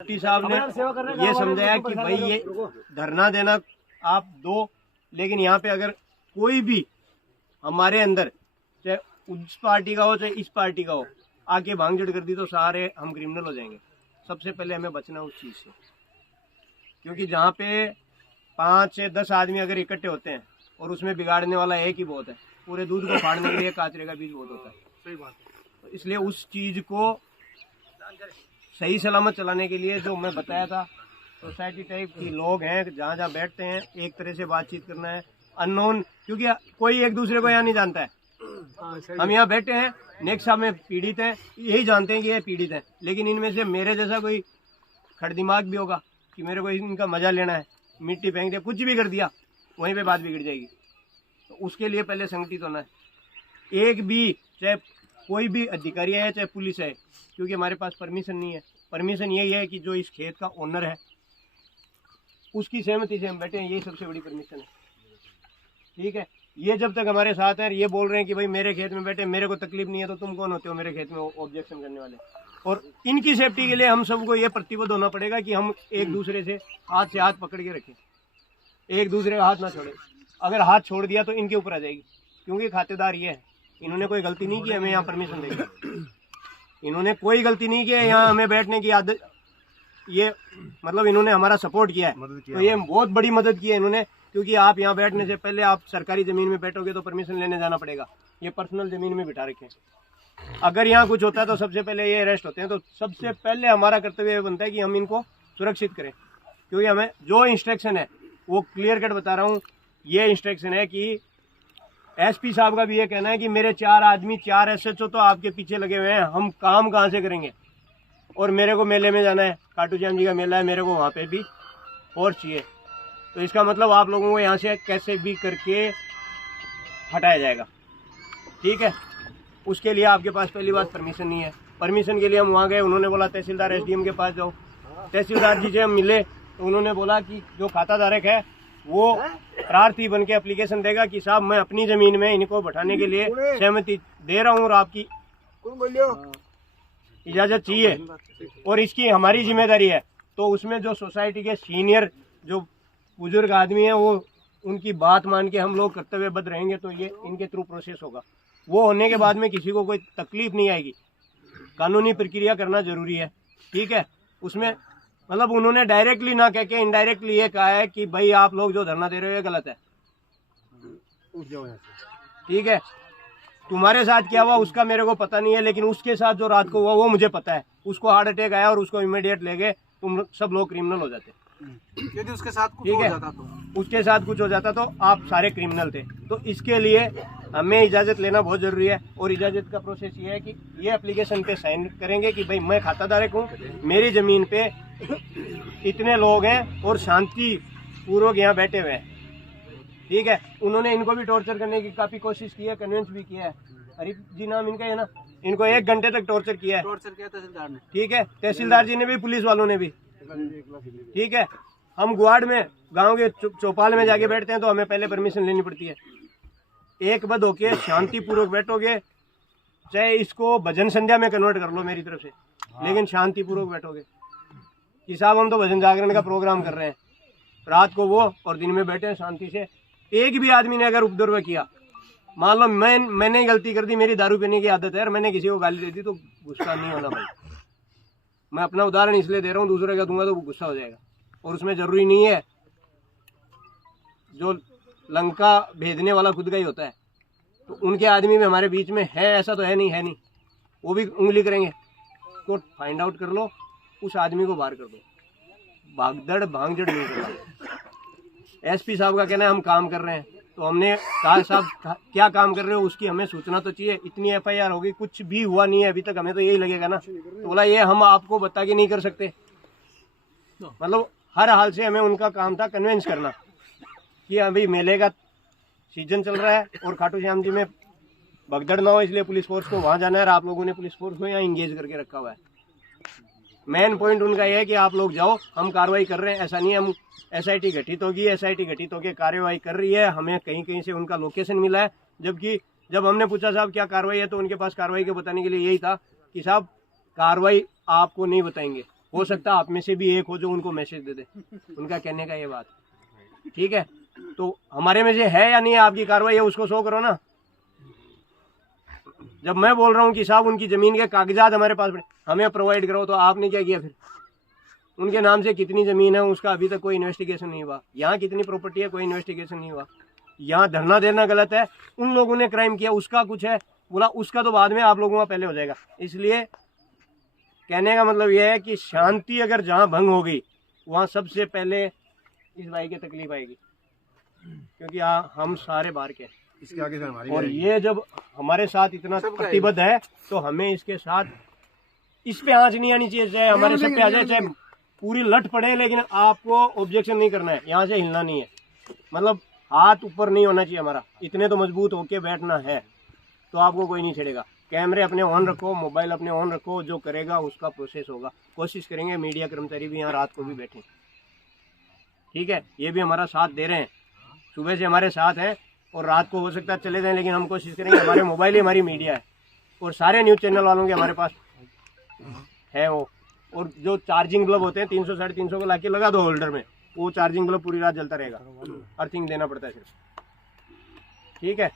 मुफ्ती साहब ने ये समझाया कि भाई ये धरना देना आप दो, लेकिन यहाँ पे अगर कोई भी हमारे अंदर चाहे उस पार्टी का हो चाहे इस पार्टी का हो आके भांगचोड़ कर दी तो सारे हम क्रिमिनल हो जाएंगे। सबसे पहले हमें बचना उस चीज़ से, क्योंकि जहाँ पे 5 से 10 आदमी अगर इकट्ठे होते हैं और उसमें बिगाड़ने वाला एक ही बहुत है, पूरे दूध को फाड़ने के लिए काचरे का बीज बहुत होता है। सही बात है। तो इसलिए उस चीज़ को सही सलामत चलाने के लिए जो मैं बताया था, सोसाइटी टाइप की लोग हैं जहाँ जहाँ बैठते हैं एक तरह से बातचीत करना है, अननोन, क्योंकि कोई एक दूसरे को यहाँ नहीं जानता है। हम यहाँ बैठे हैं, नेक्स्ट साहब में पीड़ित है, यही जानते हैं कि ये पीड़ित है, लेकिन इनमें से मेरे जैसा कोई खड़ दिमाग भी होगा कि मेरे को इनका मजा लेना है, मिट्टी फेंक दिया, कुछ भी कर दिया, वहीं पे बात बिगड़ जाएगी। तो उसके लिए पहले संगठित होना है। एक भी चाहे कोई भी अधिकारी है चाहे पुलिस है, क्योंकि हमारे पास परमिशन नहीं है। परमिशन यही है कि जो इस खेत का ओनर है उसकी सहमति से हम बैठे हैं, यही सबसे बड़ी परमिशन है। ठीक है, ये जब तक हमारे साथ है, ये बोल रहे हैं कि भाई मेरे खेत में बैठे, मेरे को तकलीफ नहीं है, तो तुम कौन होते हो मेरे खेत में ऑब्जेक्शन करने वाले। और इनकी सेफ्टी के लिए हम सबको ये प्रतिबद्ध होना पड़ेगा कि हम एक दूसरे से हाथ पकड़ के रखें, एक दूसरे का हाथ ना छोड़े। अगर हाथ छोड़ दिया तो इनके ऊपर आ जाएगी, क्योंकि खातेदार ये है, इन्होंने कोई गलती नहीं की हमें यहाँ परमिशन देगी, इन्होंने कोई गलती नहीं की है यहाँ हमें बैठने की आदत, ये मतलब इन्होंने हमारा सपोर्ट किया है, तो ये बहुत बड़ी मदद की है इन्होंने। क्योंकि आप यहाँ बैठने से पहले आप सरकारी जमीन में बैठोगे तो परमिशन लेने जाना पड़ेगा, ये पर्सनल जमीन में बिठा रखे। अगर यहाँ कुछ होता है तो सबसे पहले ये अरेस्ट होते हैं। तो सबसे पहले हमारा कर्तव्य बनता है कि हम इनको सुरक्षित करें, क्योंकि हमें जो इंस्ट्रक्शन है वो क्लियर कट बता रहा हूँ। ये इंस्ट्रक्शन है कि एसपी साहब का भी ये कहना है कि मेरे 4 आदमी 4 SHO तो आपके पीछे लगे हुए हैं, हम काम कहाँ से करेंगे। और मेरे को मेले में जाना है, खाटू श्याम जी का मेला है, मेरे को वहाँ पे भी और चाहिए। तो इसका मतलब आप लोगों को यहाँ से कैसे भी करके हटाया जाएगा। ठीक है, उसके लिए आपके पास पहली बात परमिशन नहीं है। परमिशन के लिए हम वहाँ गए, उन्होंने बोला तहसीलदार SDM के पास जाओ। तहसीलदार जी से हम मिले तो उन्होंने बोला कि जो खाता धारक है वो प्रार्थी बन के एप्लीकेशन देगा कि साहब मैं अपनी जमीन में इनको बैठाने के लिए सहमति दे रहा हूँ और आपकी इजाजत चाहिए और इसकी हमारी जिम्मेदारी है। तो उसमें जो सोसाइटी के सीनियर जो बुजुर्ग आदमी है वो उनकी बात मान के हम लोग कर्तव्यबद्ध रहेंगे तो ये इनके थ्रू प्रोसेस होगा। वो होने के बाद में किसी को कोई तकलीफ नहीं आएगी। कानूनी प्रक्रिया करना जरूरी है। ठीक है, उसमें मतलब उन्होंने डायरेक्टली ना कह के इनडायरेक्टली ये कहा है कि भाई आप लोग जो धरना दे रहे हो ये गलत है। ठीक है, तुम्हारे साथ क्या हुआ उसका मेरे को पता नहीं है, लेकिन उसके साथ जो रात को हुआ वो मुझे पता है। उसको हार्ट अटैक आया और उसको इमीडिएट ले गए, तुम सब लोग क्रिमिनल हो जाते। यदि उसके साथ कुछ हो जाता तो उसके साथ कुछ हो जाता तो आप सारे क्रिमिनल थे। तो इसके लिए हमें इजाज़त लेना बहुत ज़रूरी है। और इजाज़त का प्रोसेस ये है कि ये एप्लीकेशन पे साइन करेंगे कि भाई मैं खाताधारक हूँ, मेरी ज़मीन पे इतने लोग हैं और शांति पूर्वक यहाँ बैठे हुए हैं। ठीक है, उन्होंने इनको भी टॉर्चर करने की काफ़ी कोशिश की है, कन्विंस भी किया है। हरीफ जी नाम इनका है ना, इनको 1 घंटे तक टॉर्चर किया है। टॉर्चर किया तहसीलदार ने। ठीक है, तहसीलदार जी ने भी, पुलिस वालों ने भी। ठीक है, हम गुआड़ में गांव के चौपाल में जाके बैठते हैं तो हमें पहले परमिशन लेनी पड़ती है। एक बद होके शांतिपूर्वक बैठोगे, चाहे इसको भजन संध्या में कन्वर्ट कर लो मेरी तरफ से, लेकिन शांतिपूर्वक बैठोगे कि साहब हम तो भजन जागरण का प्रोग्राम कर रहे हैं, रात को वो और दिन में बैठे हैं शांति से। एक भी आदमी ने अगर उपद्रव किया, मान लो मैंने गलती कर दी, मेरी दारू पीने की आदत है और मैंने किसी को गाली दे दी, तो गुस्सा नहीं होना भाई। मैं अपना उदाहरण इसलिए दे रहा हूँ, दूसरे का दूंगा तो गुस्सा हो जाएगा। और उसमें जरूरी नहीं है जो लंका भेदने वाला खुद का ही होता है। तो उनके आदमी में हमारे बीच में है, ऐसा तो है नहीं, वो भी उंगली करेंगे। तो फाइंड आउट कर लो, उस आदमी को बाहर कर दो, भागदड़ भांगजड़ नहीं करना। एसपी साहब का कहना है हम काम कर रहे हैं, तो हमने कहा साहब क्या काम कर रहे हो उसकी हमें सूचना तो चाहिए। इतनी FIR होगी, कुछ भी हुआ नहीं है अभी तक, हमें तो यही लगेगा ना। तो बोला ये हम आपको बता के नहीं कर सकते। मतलब हर हाल से हमें उनका काम था कन्विंस करना कि अभी मेले का सीजन चल रहा है और खाटू श्याम जी में भगदड़ ना हो, इसलिए पुलिस फोर्स को वहाँ जाना है और आप लोगों ने पुलिस फोर्स को यहाँ इंगेज करके रखा हुआ है। मेन पॉइंट उनका यह है कि आप लोग जाओ, हम कार्रवाई कर रहे हैं। ऐसा नहीं है हम SIT गठित होगी, SIT गठित होकर कार्रवाई कर रही है, हमें कहीं कहीं से उनका लोकेशन मिला है। जबकि जब हमने पूछा साहब क्या कार्रवाई है, तो उनके पास कार्रवाई के बताने के लिए यही था कि साहब कार्रवाई आपको नहीं बताएंगे, हो सकता है आप में से भी एक हो जो उनको मैसेज दे दे, उनका कहने का ये बात। ठीक है, तो हमारे में से है या नहीं है आपकी कार्रवाई है, उसको शो करो ना। जब मैं बोल रहा हूँ कि साहब उनकी जमीन के कागजात हमारे पास पड़े, हमें प्रोवाइड करो, तो आपने क्या किया फिर? उनके नाम से कितनी जमीन है उसका अभी तक कोई इन्वेस्टिगेशन नहीं हुआ, यहाँ कितनी प्रॉपर्टी है कोई इन्वेस्टिगेशन नहीं हुआ, यहाँ धरना देना गलत है, उन लोगों ने क्राइम किया उसका कुछ है, बोला उसका तो बाद में आप लोगों का पहले हो जाएगा। इसलिए कहने का मतलब यह है कि शांति अगर जहाँ भंग हो गई वहाँ सबसे पहले इस भाई की तकलीफ आएगी, क्योंकि हम सारे बाहर के हैं। इसके आगे फिर हमारी और ये जब हमारे साथ इतना प्रतिबद्ध है तो हमें इसके साथ इस पे आंच नहीं आनी चाहिए, चाहे हमारे सब पे आ जाए, चाहे पूरी लट पड़े, लेकिन आपको ऑब्जेक्शन नहीं करना है, यहाँ से हिलना नहीं है, मतलब हाथ ऊपर नहीं होना चाहिए हमारा, इतने तो मजबूत होके बैठना है, तो आपको कोई नहीं छेड़ेगा। कैमरे अपने ऑन रखो, मोबाइल अपने ऑन रखो, जो करेगा उसका प्रोसेस होगा। कोशिश करेंगे मीडिया कर्मचारी भी यहाँ रात को भी बैठे, ठीक है, ये भी हमारा साथ दे रहे हैं, सुबह से हमारे साथ हैं और रात को हो सकता है चले जाएं, लेकिन हम कोशिश करेंगे, हमारे मोबाइल ही हमारी मीडिया है और सारे न्यूज़ चैनल वालों के हमारे पास है वो। और जो चार्जिंग बल्ब होते हैं 300 साढ़े 300 को लाके लगा दो होल्डर में, वो चार्जिंग बल्ब पूरी रात जलता रहेगा, अर्थिंग देना पड़ता है सिर्फ। ठीक है,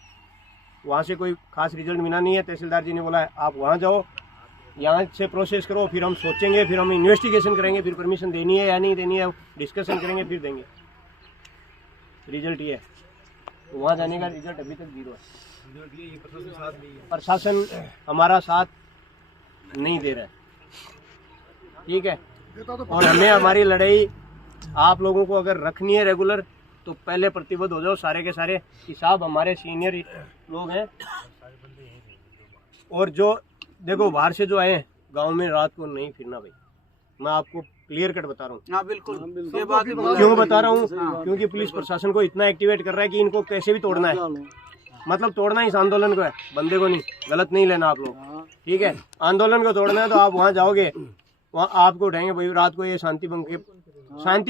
वहाँ से कोई खास रिजल्ट मिला नहीं है, तहसीलदार जी ने बोला है आप वहाँ जाओ, यहाँ से प्रोसेस करो, फिर हम सोचेंगे, फिर हम इन्वेस्टिगेशन करेंगे, फिर परमिशन देनी है या नहीं देनी है डिस्कशन करेंगे, फिर देंगे। रिजल्ट ये है, वहाँ जाने का रिजल्ट अभी तक 0 है। प्रशासन हमारा साथ नहीं दे रहा है, ठीक है, और हमें हमारी लड़ाई आप लोगों को अगर रखनी है रेगुलर, तो पहले प्रतिबद्ध हो जाओ सारे के सारे कि साहब हमारे सीनियर लोग हैं, और जो देखो बाहर से जो आए हैं गांव में रात को नहीं फिरना भाई, मैं आपको क्लियर कट बता रहा हूँ। हाँ बिल्कुल, ये बात क्यों बता रहा हूँ? क्योंकि पुलिस प्रशासन को इतना एक्टिवेट कर रहा है कि इनको कैसे भी तोड़ना है, मतलब तोड़ना ही इस आंदोलन को है, बंदे को नहीं, गलत नहीं लेना आप लोग, ठीक है। आंदोलन को तोड़ना है तो आप वहाँ जाओगे, वहाँ आपको उठाएंगे भाई, रात को ये शांति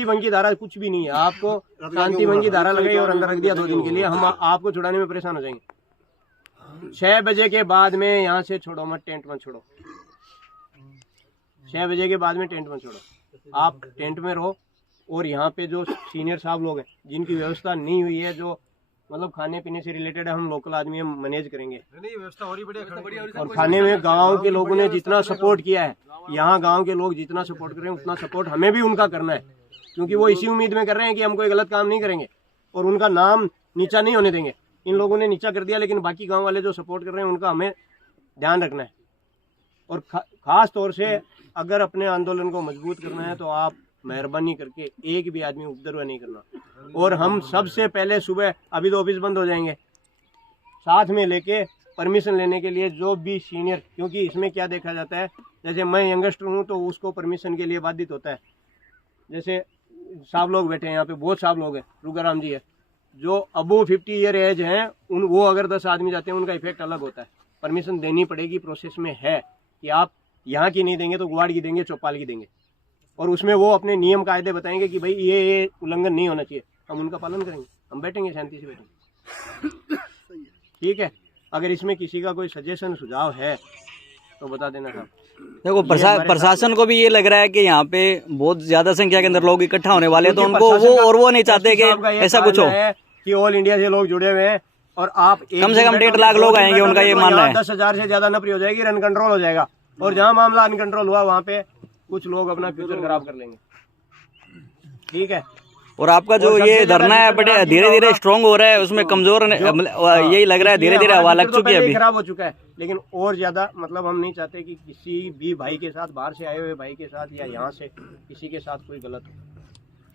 भंग की धारा कुछ भी नहीं है, आपको शांति भंग की धारा लगाई और अंदर रख दिया 2 दिन के लिए, हम आपको छुड़ाने में परेशान हो जाएंगे। 6 बजे के बाद में यहाँ से छोड़ो मत, टेंट मत छोड़ो, 6 बजे के बाद में टेंट मत छोड़ो, आप टेंट में रहो। और यहाँ पे जो सीनियर साहब लोग हैं जिनकी व्यवस्था नहीं हुई है, जो मतलब खाने पीने से रिलेटेड है, हम लोकल आदमी हम मैनेज करेंगे। व्यवस्था हो रही बढ़िया, और खाने में गांव के लोगों ने जितना सपोर्ट किया है, यहाँ गांव के लोग जितना सपोर्ट कर रहे हैं उतना सपोर्ट हमें भी उनका करना है, क्योंकि वो इसी उम्मीद में कर रहे हैं कि हम कोई गलत काम नहीं करेंगे और उनका नाम नीचा नहीं होने देंगे। इन लोगों ने नीचा कर दिया, लेकिन बाकी गाँव वाले जो सपोर्ट कर रहे हैं उनका हमें ध्यान रखना है। और खास तौर से अगर अपने आंदोलन को मजबूत करना है तो आप मेहरबानी करके एक भी आदमी उपद्रव नहीं करना। और हम सबसे पहले सुबह, अभी तो ऑफिस बंद हो जाएंगे, साथ में लेके परमिशन लेने के लिए जो भी सीनियर, क्योंकि इसमें क्या देखा जाता है, जैसे मैं यंगस्टर हूँ तो उसको परमिशन के लिए बाधित होता है। जैसे साहब लोग बैठे हैं यहाँ पे, बहुत साहब लोग हैं, रुगाराम जी है, जो अबो 50 ईयर एज हैं, वो अगर 10 आदमी जाते हैं उनका इफेक्ट अलग होता है। परमिशन देनी पड़ेगी, प्रोसेस में है कि आप यहाँ की नहीं देंगे तो गुवाड़ की देंगे, चौपाल की देंगे, और उसमें वो अपने नियम कायदे बताएंगे कि भाई ये उल्लंघन नहीं होना चाहिए, हम उनका पालन करेंगे, हम बैठेंगे शांति से बैठेंगे, ठीक है। अगर इसमें किसी का कोई सजेशन सुझाव है तो बता देना साहब। देखो प्रशासन को भी ये लग रहा है कि यहाँ पे बहुत ज्यादा संख्या के अंदर लोग इकट्ठा होने वाले हैं, तो उनको वो नहीं चाहते कि ऐसा कुछ हो कि ऑल इंडिया से लोग जुड़े हुए हैं और आप कम से कम 1.5 लाख लोग आएंगे, उनका ये मानना है। 10,000 से ज्यादा नफरी हो जाएगी, रन कंट्रोल हो जाएगा, और जहाँ मामला अनकंट्रोल हुआ वहाँ पे कुछ लोग अपना फ्यूचर खराब कर लेंगे, ठीक है। और आपका जो ये धरना है बड़े धीरे धीरे स्ट्रॉन्ग हो रहा है, उसमें कमजोर यही लग रहा है, धीरे धीरे हवा लग चुकी है, अभी खराब हो चुका है, लेकिन और ज्यादा मतलब हम नहीं चाहते कि किसी भी भाई के साथ, बाहर से आए हुए भाई के साथ या यहाँ से किसी के साथ कोई गलत हो।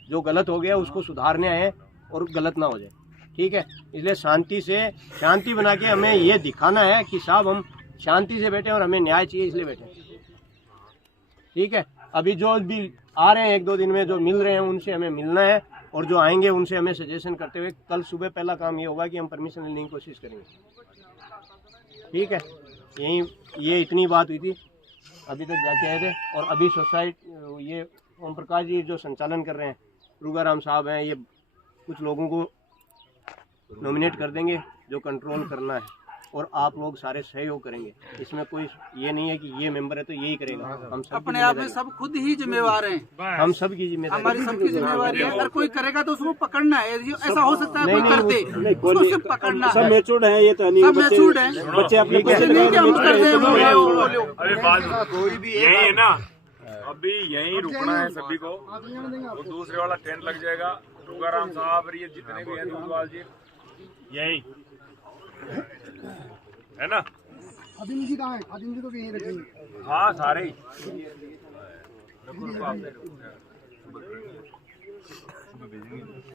जो गलत हो गया उसको सुधारने आए और गलत ना हो जाए, ठीक है। इसलिए शांति बना के हमें ये दिखाना है कि साहब हम शांति से बैठे और हमें न्याय चाहिए, इसलिए बैठे, ठीक है। अभी जो भी आ रहे हैं 1-2 दिन में जो मिल रहे हैं उनसे हमें मिलना है, और जो आएंगे उनसे हमें सजेशन करते हुए कल सुबह पहला काम ये होगा कि हम परमिशन लेने की कोशिश करेंगे, ठीक है। ये इतनी बात हुई थी, अभी तक जाके आए थे। और अभी सोसाइटी ये ओम प्रकाश जी जो संचालन कर रहे हैं, रुगाराम साहब हैं, ये कुछ लोगों को नॉमिनेट कर देंगे जो कंट्रोल करना है, और आप लोग सारे सहयोग करेंगे। इसमें कोई ये नहीं है कि ये मेंबर है तो यही करेगा। हम सब अपने आप में सब खुद ही जिम्मेवार हैं। हम सब की जिम्मेदारी, हमारी सबकी जिम्मेवारी है। अगर कोई करेगा तो उसको पकड़ना है। ऐसा हो सकता है कोई करते, उसको सिर्फ पकड़ना है। सब मैच्योर्ड है, ये तो नहीं सब मैच्योर्ड है। बच्चे अपने नहीं कि हम कर दे अरे बात यही है ना, अभी यहीं रुकना है सभी को। वो दूसरे वाला टेंट लग जाएगा। तुकाराम साहब और ये जितने भी हैं दूधवाल जी यहीं है ना। खादिम जी कहाँ है? खादिम जी तो यहीं रखेंगे। हाँ सारे ही